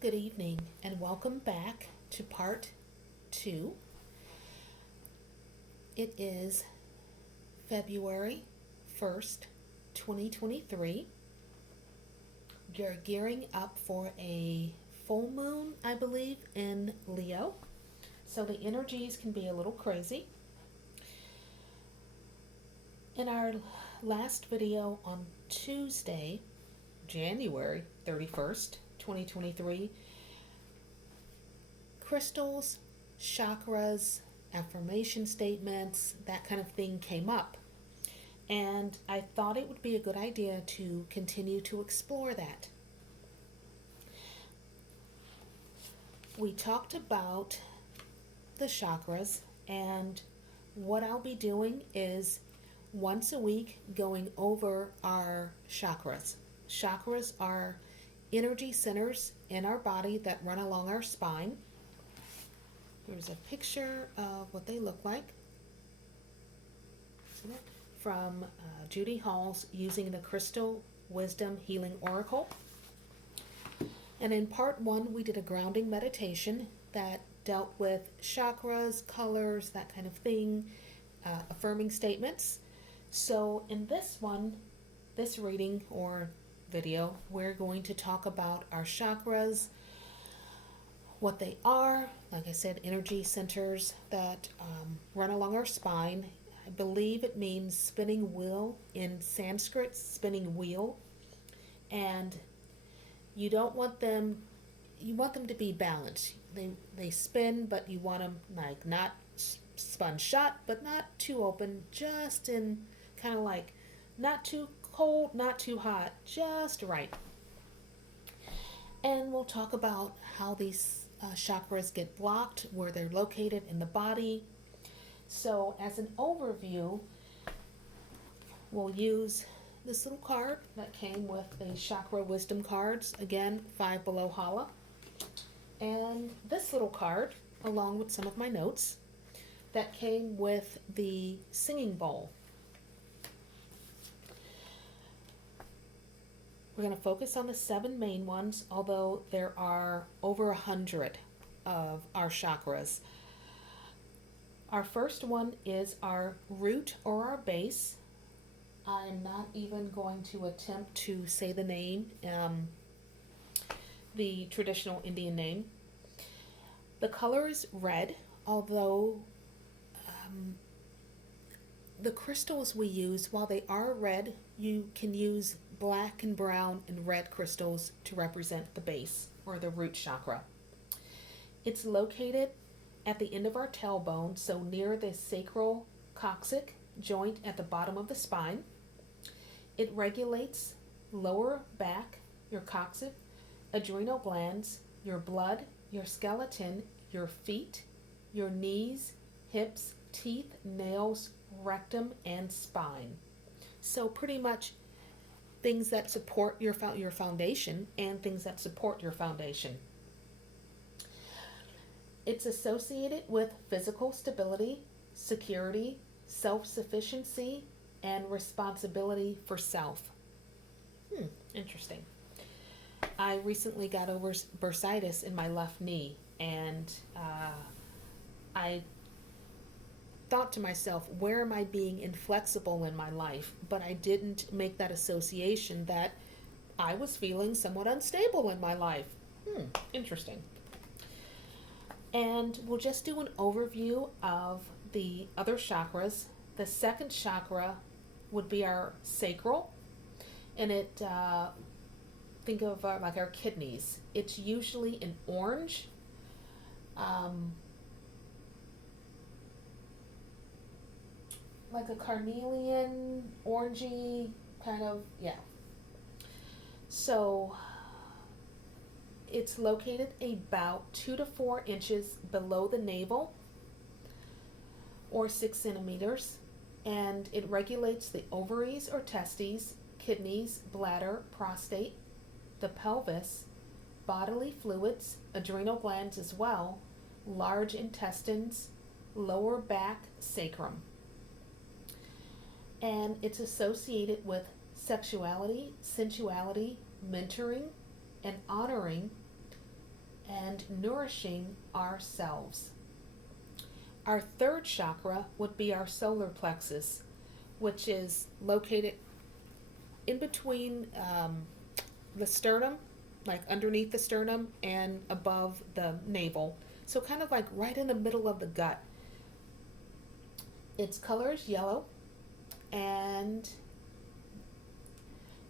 Good evening and welcome back to part 2. It is February 1st, 2023. You're gearing up for a full moon, I believe, in Leo. So the energies can be a little crazy. In our last video on Tuesday, January 31st, 2023, crystals, chakras, affirmation statements, that kind of thing came up. And I thought it would be a good idea to continue to explore that. We talked about the chakras, and what I'll be doing is once a week going over our chakras. Chakras are energy centers in our body that run along our spine. Here's a picture of what they look like from Judy Hall's Using the Crystal Wisdom Healing Oracle. And in part 1, we did a grounding meditation that dealt with chakras, colors, that kind of thing, affirming statements. So in this reading or video, we're going to talk about our chakras, what they are. Like I said, energy centers that run along our spine. I believe it means spinning wheel in Sanskrit, spinning wheel. And you don't want them, you want them to be balanced. They spin, but you want them like not spun shut, but not too open, just in kind of like not too cold, not too hot, just right. And we'll talk about how these chakras get blocked, where they're located in the body. So as an overview, we'll use this little card that came with the chakra wisdom cards, again, Five Below Hala. And this little card, along with some of my notes, that came with the singing bowl. We're going to focus on the 7 main ones, although there are over 100 of our chakras. Our first one is our root or our base. I'm not even going to attempt to say the name, the traditional Indian name. The color is red, although the crystals we use, while they are red, you can use black and brown and red crystals to represent the base or the root chakra. It's located at the end of our tailbone, so near the sacral coccyx joint at the bottom of the spine. It regulates lower back, your coccyx, adrenal glands, your blood, your skeleton, your feet, your knees, hips, teeth, nails, rectum, and spine. So pretty much things that support your foundation and things that support your foundation. It's associated with physical stability, security, self-sufficiency, and responsibility for self. Interesting. I recently got over bursitis in my left knee, and I thought to myself, where am I being inflexible in my life? But I didn't make that association that I was feeling somewhat unstable in my life. Interesting. And we'll just do an overview of the other chakras. The second chakra would be our sacral, and it think of like our kidneys. It's usually in orange. Like a carnelian, orangey kind of, yeah. So it's located about 2 to 4 inches below the navel, or 6 centimeters, and it regulates the ovaries or testes, kidneys, bladder, prostate, the pelvis, bodily fluids, adrenal glands as well, large intestines, lower back, sacrum. And it's associated with sexuality, sensuality, mentoring, and honoring and nourishing ourselves. Our third chakra would be our solar plexus, which is located in between the sternum, like underneath the sternum and above the navel. So kind of like right in the middle of the gut. Its color is yellow, and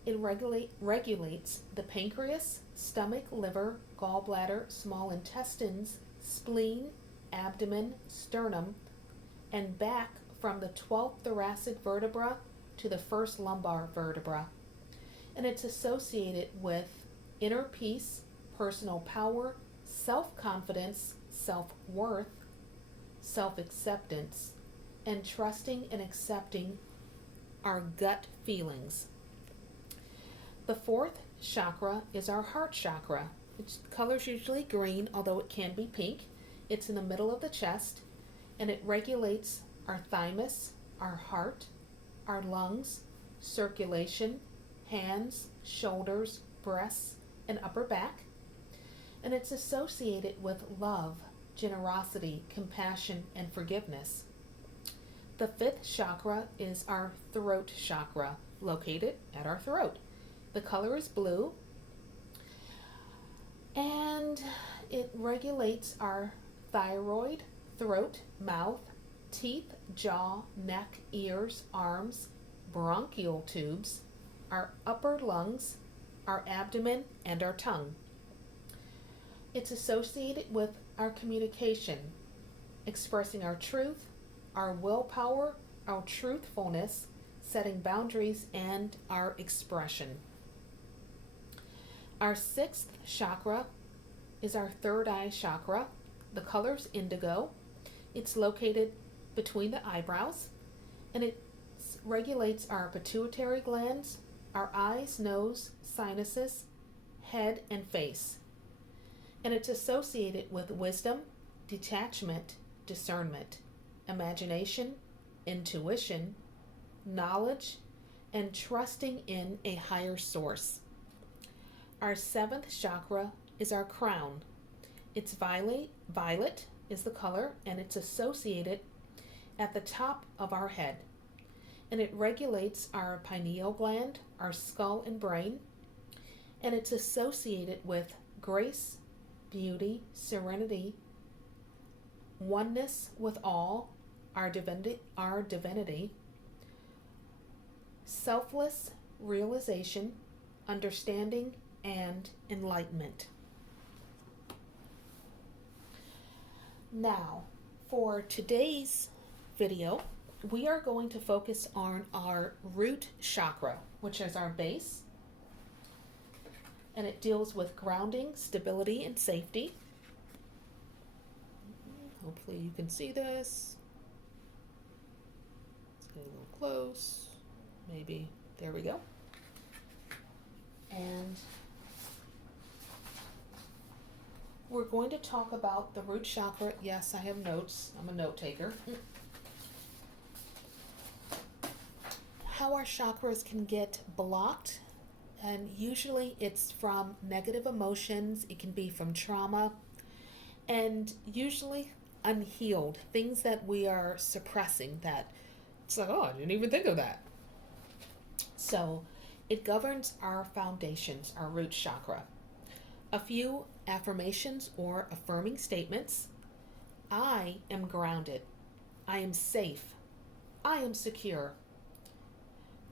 it regulates the pancreas, stomach, liver, gallbladder, small intestines, spleen, abdomen, sternum, and back from the 12th thoracic vertebra to the first lumbar vertebra. And it's associated with inner peace, personal power, self-confidence, self-worth, self-acceptance, and trusting and accepting our gut feelings. The fourth chakra is our heart chakra. Its color's usually green, although it can be pink. It's in the middle of the chest, and it regulates our thymus, our heart, our lungs, circulation, hands, shoulders, breasts, and upper back. And it's associated with love, generosity, compassion, and forgiveness. The fifth chakra is our throat chakra, located at our throat. The color is blue, and it regulates our thyroid, throat, mouth, teeth, jaw, neck, ears, arms, bronchial tubes, our upper lungs, our abdomen, and our tongue. It's associated with our communication, expressing our truth, our willpower, our truthfulness, setting boundaries, and our expression. Our sixth chakra is our third eye chakra. The color's indigo. It's located between the eyebrows, and it regulates our pituitary glands, our eyes, nose, sinuses, head, and face. And it's associated with wisdom, detachment, discernment, imagination, intuition, knowledge, and trusting in a higher source. Our seventh chakra is our crown. It's violet is the color, and it's associated at the top of our head. And it regulates our pineal gland, our skull and brain, and it's associated with grace, beauty, serenity, oneness with all, our divinity, selfless realization, understanding, and enlightenment. Now, for today's video, we are going to focus on our root chakra, which is our base, and it deals with grounding, stability, and safety. Hopefully you can see this. Let's get a little close. Maybe, there we go. And we're going to talk about the root chakra. Yes, I have notes. I'm a note taker. How our chakras can get blocked, and usually it's from negative emotions. It can be from trauma, and usually unhealed things that we are suppressing, that it's like, oh, I didn't even think of that. So it governs our foundations, our root chakra. A few affirmations or affirming statements. I am grounded. I am safe. I am secure.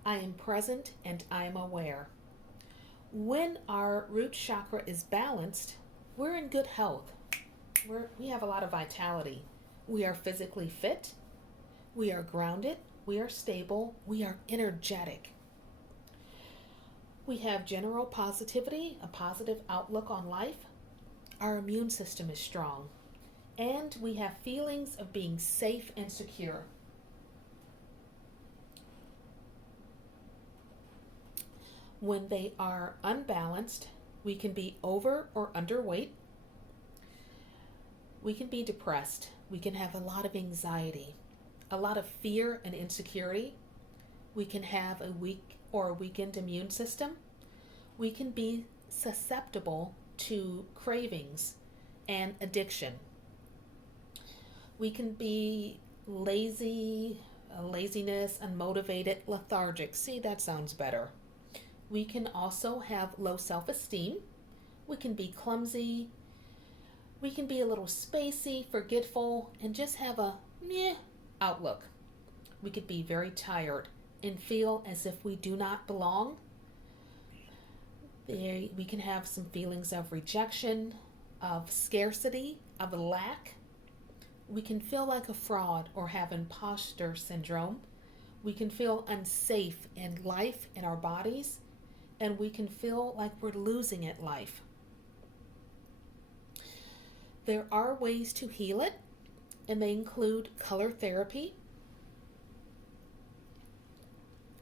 I am present and I am aware. When our root chakra is balanced, we're in good health. We have a lot of vitality. We are physically fit. We are grounded. We are stable. We are energetic. We have general positivity, a positive outlook on life. Our immune system is strong. And we have feelings of being safe and secure. When they are unbalanced, we can be over or underweight. We can be depressed. We can have a lot of anxiety, a lot of fear and insecurity. We can have a weak or a weakened immune system. We can be susceptible to cravings and addiction. We can be lazy, laziness, unmotivated, lethargic. See, that sounds better. We can also have low self-esteem. We can be clumsy. We can be a little spacey, forgetful, and just have a meh outlook. We could be very tired and feel as if we do not belong. We can have some feelings of rejection, of scarcity, of lack. We can feel like a fraud or have imposter syndrome. We can feel unsafe in life, in our bodies, and we can feel like we're losing at life. There are ways to heal it, and they include color therapy.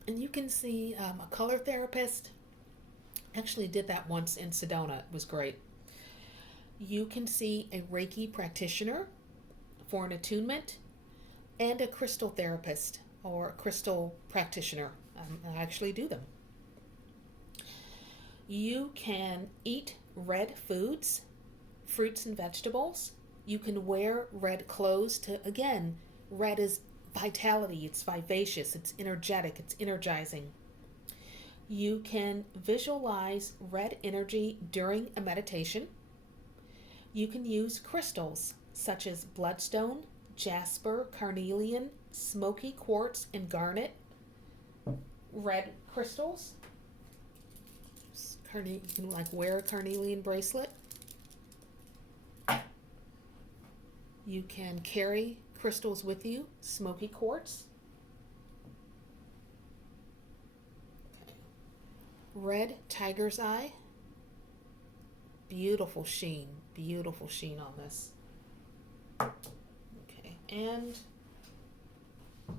And you can see a color therapist. Actually did that once in Sedona. It was great. You can see a Reiki practitioner for an attunement and a crystal therapist or a crystal practitioner. I actually do them. You can eat red foods, fruits and vegetables. You can wear red clothes to, again, red is vitality, it's vivacious, it's energetic, it's energizing. You can visualize red energy during a meditation. You can use crystals such as bloodstone, jasper, carnelian, smoky quartz, and garnet. Red crystals. You can wear a carnelian bracelet. You can carry crystals with you, smoky quartz. Okay. Red tiger's eye. Beautiful sheen on this. Okay, and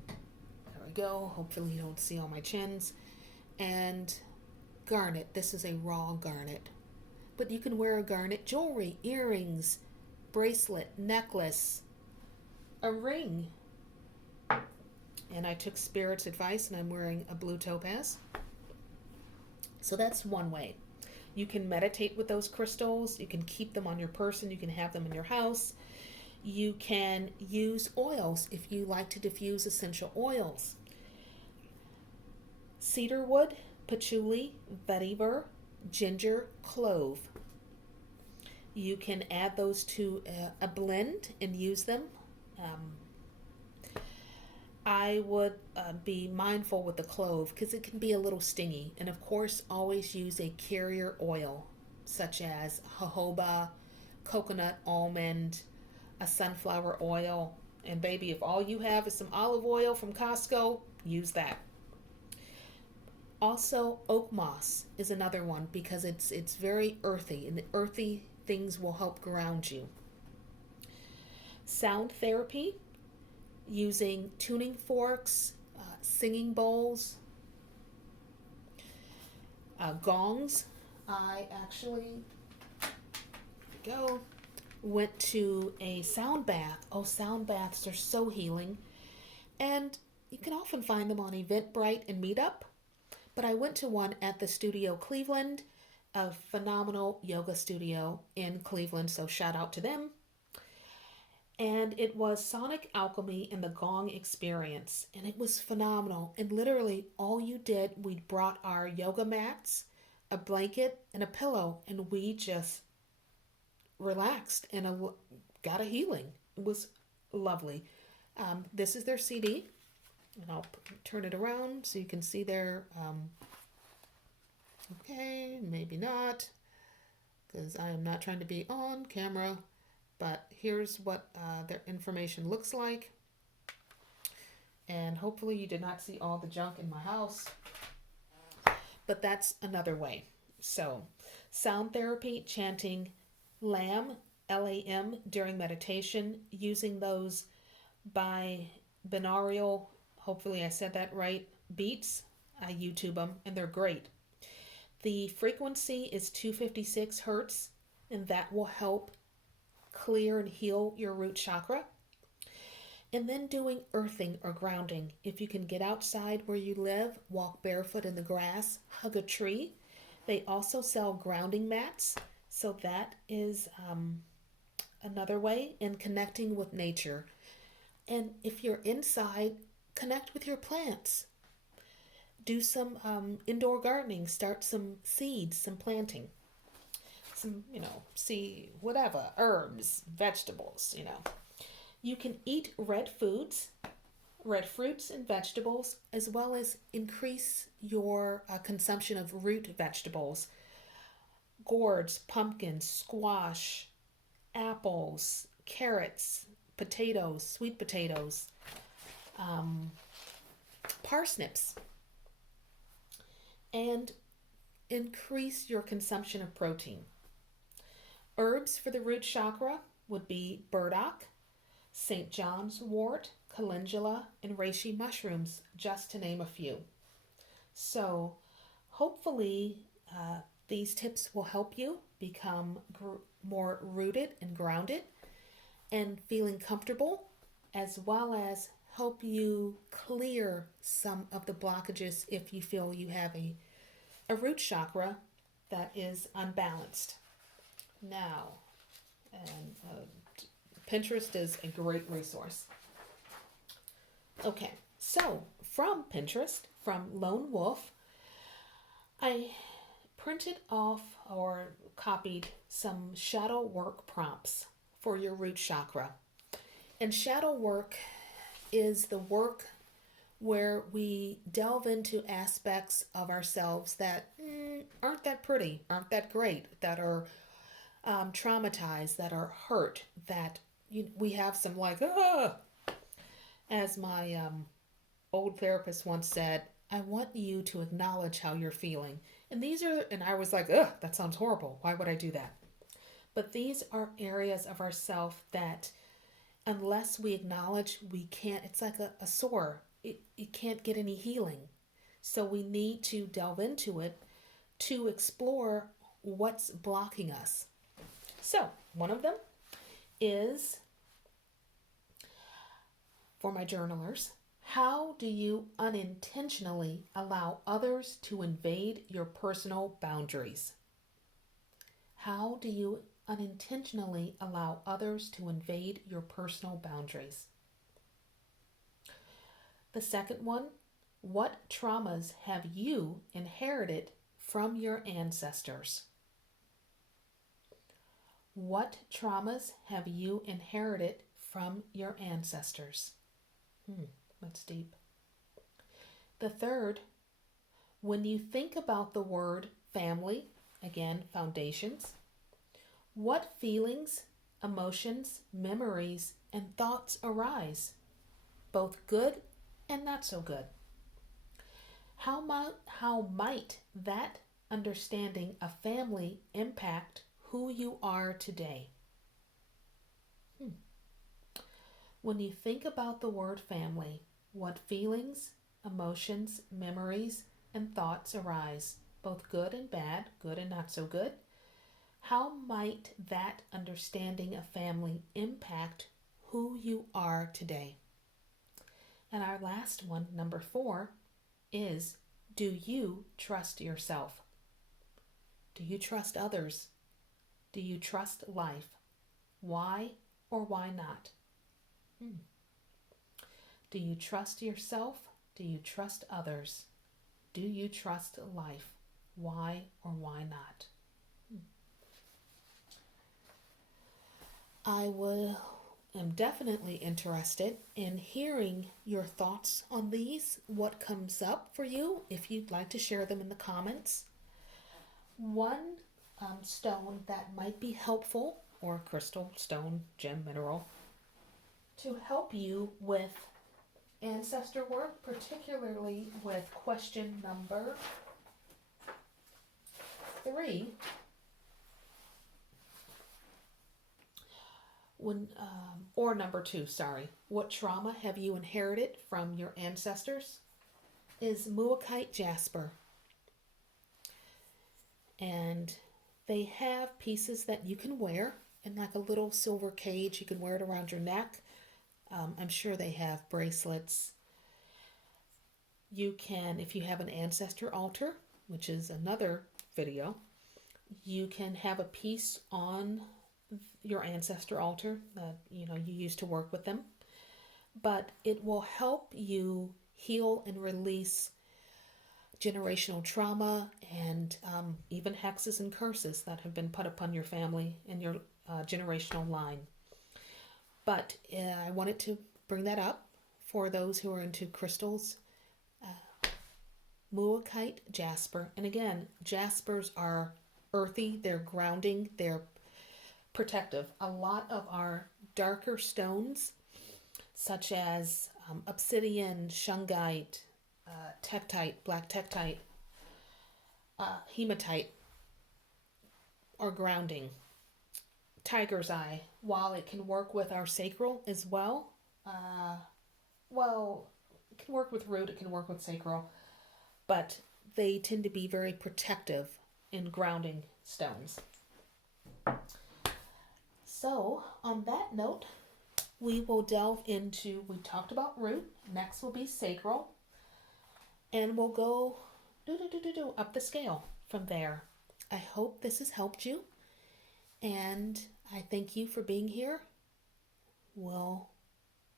there we go. Hopefully you don't see all my chins. And garnet. This is a raw garnet. But you can wear a garnet jewelry, earrings, bracelet, necklace, a ring. And I took Spirit's advice and I'm wearing a blue topaz. So that's one way. You can meditate with those crystals. You can keep them on your person. You can have them in your house. You can use oils if you like to diffuse essential oils. Cedarwood, patchouli, vetiver, ginger, clove. You can add those to a blend and use them. I would be mindful with the clove because it can be a little stingy. And of course, always use a carrier oil such as jojoba, coconut, almond, a sunflower oil. And baby, if all you have is some olive oil from Costco, use that. Also, oak moss is another one because it's very earthy, and the earthy things will help ground you. Sound therapy, using tuning forks, singing bowls, gongs. I actually went to a sound bath. Oh, sound baths are so healing, and you can often find them on Eventbrite and Meetup. But I went to one at the Studio Cleveland, a phenomenal yoga studio in Cleveland, so shout out to them. And it was Sonic Alchemy and the Gong Experience, and it was phenomenal. And literally all you did, we brought our yoga mats, a blanket, and a pillow, and we just relaxed and got a healing. It was lovely. This is their CD. And I'll turn it around so you can see their, okay, maybe not, because I am not trying to be on camera, but here's what their information looks like. And hopefully you did not see all the junk in my house, but that's another way. So, sound therapy, chanting LAM, L-A-M, during meditation, using those binaural, hopefully I said that right, beats. I YouTube them and they're great. The frequency is 256 hertz, and that will help clear and heal your root chakra. And then doing earthing or grounding. If you can get outside where you live, walk barefoot in the grass, hug a tree. They also sell grounding mats. So that is another way in connecting with nature. And if you're inside, connect with your plants. Do some indoor gardening, start some seeds, some planting, some, see whatever, herbs, vegetables. You can eat red fruits and vegetables, as well as increase your consumption of root vegetables, gourds, pumpkins, squash, apples, carrots, potatoes, sweet potatoes, parsnips, and increase your consumption of protein. Herbs for the root chakra would be burdock, St. John's wort, calendula, and reishi mushrooms, just to name a few. So hopefully these tips will help you become more rooted and grounded and feeling comfortable, as well as help you clear some of the blockages if you feel you have a root chakra that is unbalanced. Now, and Pinterest is a great resource. Okay, so from Pinterest, from Lone Wolf, I printed off or copied some shadow work prompts for your root chakra. And shadow work is the work where we delve into aspects of ourselves that aren't that pretty, aren't that great, that are traumatized, that are hurt, that we have some as my old therapist once said, I want you to acknowledge how you're feeling. And I was like, that sounds horrible. Why would I do that? But these are areas of ourself that unless we acknowledge, we can't, it's like a sore. It can't get any healing. So we need to delve into it to explore what's blocking us. So one of them is, for my journalers, how do you unintentionally allow others to invade your personal boundaries? How do you unintentionally allow others to invade your personal boundaries? The second one, what traumas have you inherited from your ancestors? What traumas have you inherited from your ancestors? That's deep. The third, when you think about the word family, again, foundations, what feelings, emotions, memories, and thoughts arise, both good and not so good? How might that understanding of family impact who you are today? When you think about the word family, what feelings, emotions, memories, and thoughts arise, both good and bad, good and not so good? How might that understanding of family impact who you are today? And our last one, number 4, is, do you trust yourself? Do you trust others? Do you trust life? Why or why not? Do you trust yourself? Do you trust others? Do you trust life? Why or why not? I am definitely interested in hearing your thoughts on these, what comes up for you, if you'd like to share them in the comments. One stone that might be helpful, or crystal, stone, gem, mineral, to help you with ancestor work, particularly with question number 3. Or number 2, sorry. What trauma have you inherited from your ancestors? Is Muakkite jasper. And they have pieces that you can wear in like a little silver cage. You can wear it around your neck. I'm sure they have bracelets. You can, if you have an ancestor altar, which is another video, you can have a piece on your ancestor altar that you used to work with them, but it will help you heal and release generational trauma and even hexes and curses that have been put upon your family and your generational line. But I wanted to bring that up for those who are into crystals. Muakkite, jasper, and again, jaspers are earthy, they're grounding, they're protective. A lot of our darker stones, such as obsidian, shungite, tektite, black tektite, hematite, are grounding. Tiger's eye, while it can work with our sacral as well, it can work with root, it can work with sacral, but they tend to be very protective in grounding stones. So, on that note, we will delve into, we talked about root, next will be sacral, and we'll go up the scale from there. I hope this has helped you, and I thank you for being here. We'll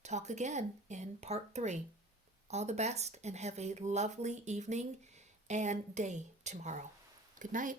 talk again in part 3. All the best and have a lovely evening and day tomorrow. Good night.